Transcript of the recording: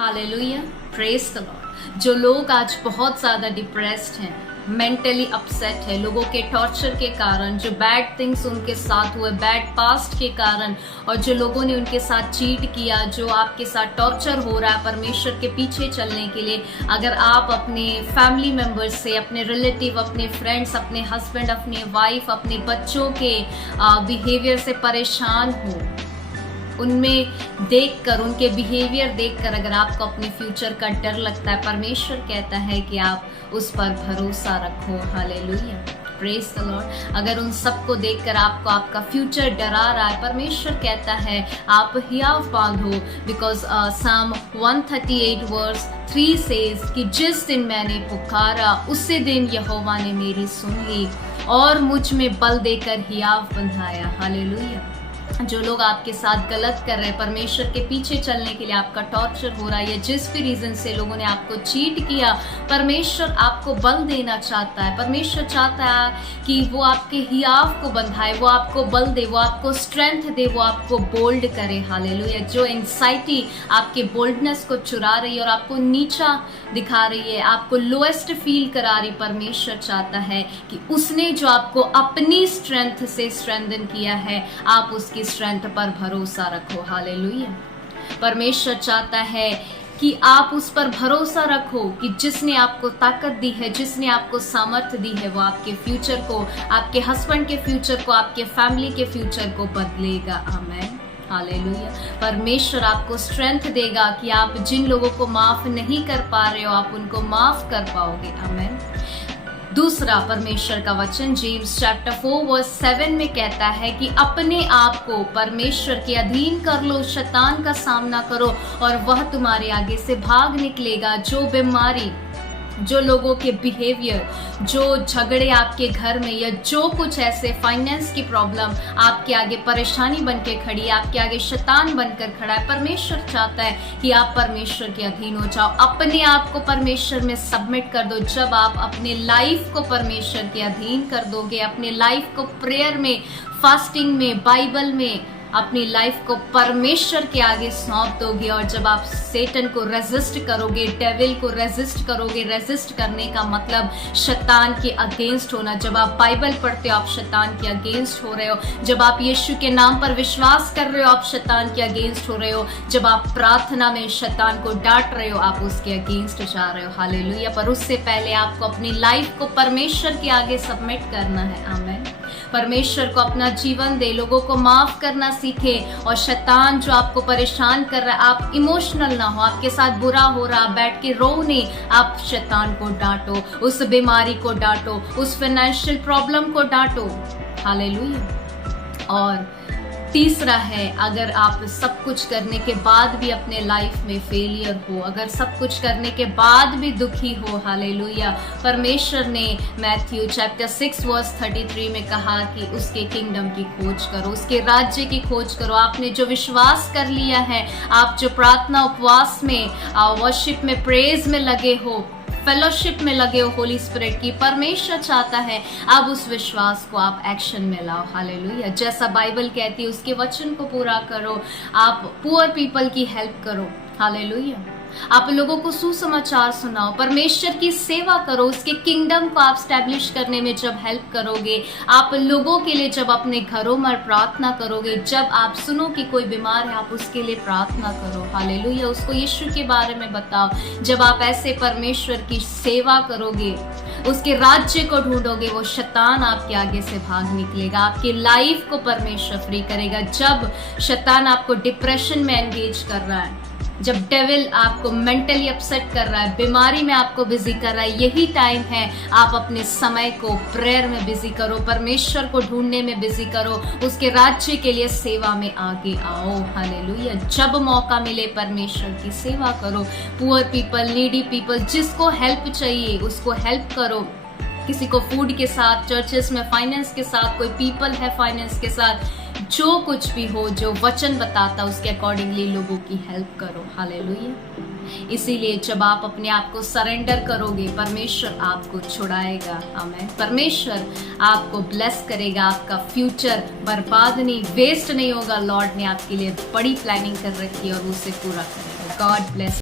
Hallelujah, praise the Lord. जो लोग आज बहुत ज्यादा डिप्रेस्ड हैं, मेंटली अपसेट है, लोगों के टॉर्चर के कारण, जो बैड थिंग्स उनके साथ हुए, बैड पास्ट के कारण, और जो लोगों ने उनके साथ चीट किया, जो आपके साथ टॉर्चर हो रहा है परमेश्वर के पीछे चलने के लिए, अगर आप अपने फैमिली मेंबर्स से, अपने रिलेटिव, अपने फ्रेंड्स, अपने हस्बैंड, अपने वाइफ, अपने बच्चों के बिहेवियर से परेशान हो, उनमें देखकर, उनके बिहेवियर देखकर अगर आपको अपने फ्यूचर का डर लगता है, परमेश्वर कहता है कि आप उस पर भरोसा रखो। Hallelujah, praise the Lord. अगर उन सबको देखकर आपको आपका फ्यूचर डरा रहा है, परमेश्वर कहता है आप हियाव बांधो, बिकॉज साम 138 वर्स 3 सेज कि जिस दिन मैंने पुकारा उसी दिन यहोवा ने मेरी सुन ली और मुझ में बल देकर हियाव बंधाया। हालेलुया। जो लोग आपके साथ गलत कर रहे हैं, परमेश्वर के पीछे चलने के लिए आपका टॉर्चर हो रहा है, या जिस भी रीजन से लोगों ने आपको चीट किया, परमेश्वर आपको बल देना चाहता है। परमेश्वर चाहता है कि वो आपके हियाव को बंधाए, वो आपको बल दे, वो आपको स्ट्रेंथ दे, वो आपको बोल्ड करे। हालेलुया। जो एंग्जाइटी आपके बोल्डनेस को चुरा रही है और आपको नीचा दिखा रही है, आपको लोएस्ट फील करा रही, परमेश्वर चाहता है कि उसने जो आपको अपनी स्ट्रेंथ से स्ट्रेंथन किया है, आप उसकी स्ट्रेंथ पर भरोसा रखो। हालेलुया। परमेश्वर चाहता है कि आप उस पर भरोसा रखो कि जिसने आपको ताकत दी है, जिसने आपको सामर्थ्य दी है, वो आपके फ्यूचर को, आपके हस्बैंड के फ्यूचर को, आपके फैमिली के फ्यूचर को बदलेगा। आमीन। हालेलुया। परमेश्वर आपको स्ट्रेंथ देगा कि आप जिन लोगों को माफ नहीं कर पा रहे हो, आप उनको माफ कर पाओगे। आमीन। दूसरा परमेश्वर का वचन जेम्स चैप्टर 4 वर्स 7 में कहता है कि अपने आप को परमेश्वर के अधीन कर लो, शैतान का सामना करो और वह तुम्हारे आगे से भाग निकलेगा। जो बीमारी, जो लोगों के बिहेवियर, जो झगड़े आपके घर में, या जो कुछ ऐसे फाइनेंस की प्रॉब्लम आपके आगे परेशानी बनके खड़ी है, आपके आगे शैतान बनकर खड़ा है, परमेश्वर चाहता है कि आप परमेश्वर के अधीन हो जाओ, अपने आप को परमेश्वर में सबमिट कर दो। जब आप अपने लाइफ को परमेश्वर के अधीन कर दोगे, अपने लाइफ को प्रेयर में, फास्टिंग में, बाइबल में, अपनी लाइफ को परमेश्वर के आगे सौंप दोगे, और जब आप सेटन को रेजिस्ट करोगे, डेविल को रेजिस्ट करोगे, रेजिस्ट करने का मतलब शैतान के अगेंस्ट होना। जब आप बाइबल पढ़ते हो, आप शैतान के अगेंस्ट हो रहे हो। जब आप यीशु के नाम पर विश्वास कर रहे हो, आप शैतान के अगेंस्ट हो रहे हो। जब आप प्रार्थना में शैतान को डांट रहे हो, आप उसके अगेंस्ट जा रहे हो। हालेलुया। पर उससे पहले आपको अपनी लाइफ को परमेश्वर के आगे सबमिट करना है। आमीन। परमेश्वर को अपना जीवन दे, लोगों को माफ करना सीखे, और शैतान जो आपको परेशान कर रहा है, आप इमोशनल ना हो, आपके साथ बुरा हो रहा, बैठ के रो नहीं, आप शैतान को डांटो, उस बीमारी को डांटो, उस फाइनेंशियल प्रॉब्लम को डांटो। हालेलुया। और तीसरा है, अगर आप सब कुछ करने के बाद भी अपने लाइफ में फेलियर हो, अगर सब कुछ करने के बाद भी दुखी हो, हालेलुया, परमेश्वर ने मैथ्यू चैप्टर 6 वर्स 33 में कहा कि उसके किंगडम की खोज करो, उसके राज्य की खोज करो। आपने जो विश्वास कर लिया है, आप जो प्रार्थना उपवास में, वर्शिप में, प्रेज में लगे हो, फेलोशिप में लगे हो होली स्पिरिट की, परमेश्वर चाहता है अब उस विश्वास को आप एक्शन में लाओ। हालेलुया। जैसा बाइबल कहती है उसके वचन को पूरा करो, आप पुअर पीपल की हेल्प करो। हालेलुया। आप लोगों को सुसमाचार सुनाओ, परमेश्वर की सेवा करो, उसके किंगडम को आप स्टैब्लिश करने में जब हेल्प करोगे, आप लोगों के लिए जब अपने घरों में प्रार्थना करोगे, जब आप सुनो कि कोई बीमार है, आप उसके लिए प्रार्थना करो। हालेलुया। उसको यीशु के बारे में बताओ। जब आप ऐसे परमेश्वर की सेवा करोगे, उसके राज्य को ढूंढोगे, वो शैतान आपके आगे से भाग निकलेगा, आपकी लाइफ को परमेश्वर फ्री करेगा। जब शैतान आपको डिप्रेशन में एंगेज कर रहा है, जब डेविल आपको मेंटली अपसेट कर रहा है, बीमारी में आपको बिजी कर रहा है, यही टाइम है आप अपने समय को प्रेयर में बिजी करो, परमेश्वर को ढूंढने में बिजी करो, उसके राज्य के लिए सेवा में आगे आओ। हालेलुया। जब मौका मिले परमेश्वर की सेवा करो। पुअर पीपल, नीडी पीपल, जिसको हेल्प चाहिए उसको हेल्प करो। किसी को फूड के साथ, चर्चेस में फाइनेंस के साथ, कोई पीपल है फाइनेंस के साथ, जो कुछ भी हो, जो वचन बताता उसके अकॉर्डिंगली लोगों की हेल्प करो। हालेलुया। इसीलिए जब आप अपने आप को सरेंडर करोगे, परमेश्वर आपको छुड़ाएगा। आमीन। परमेश्वर आपको ब्लेस करेगा, आपका फ्यूचर बर्बाद नहीं, वेस्ट नहीं होगा। लॉर्ड ने आपके लिए बड़ी प्लानिंग कर रखी है और उसे पूरा करेगा। God bless.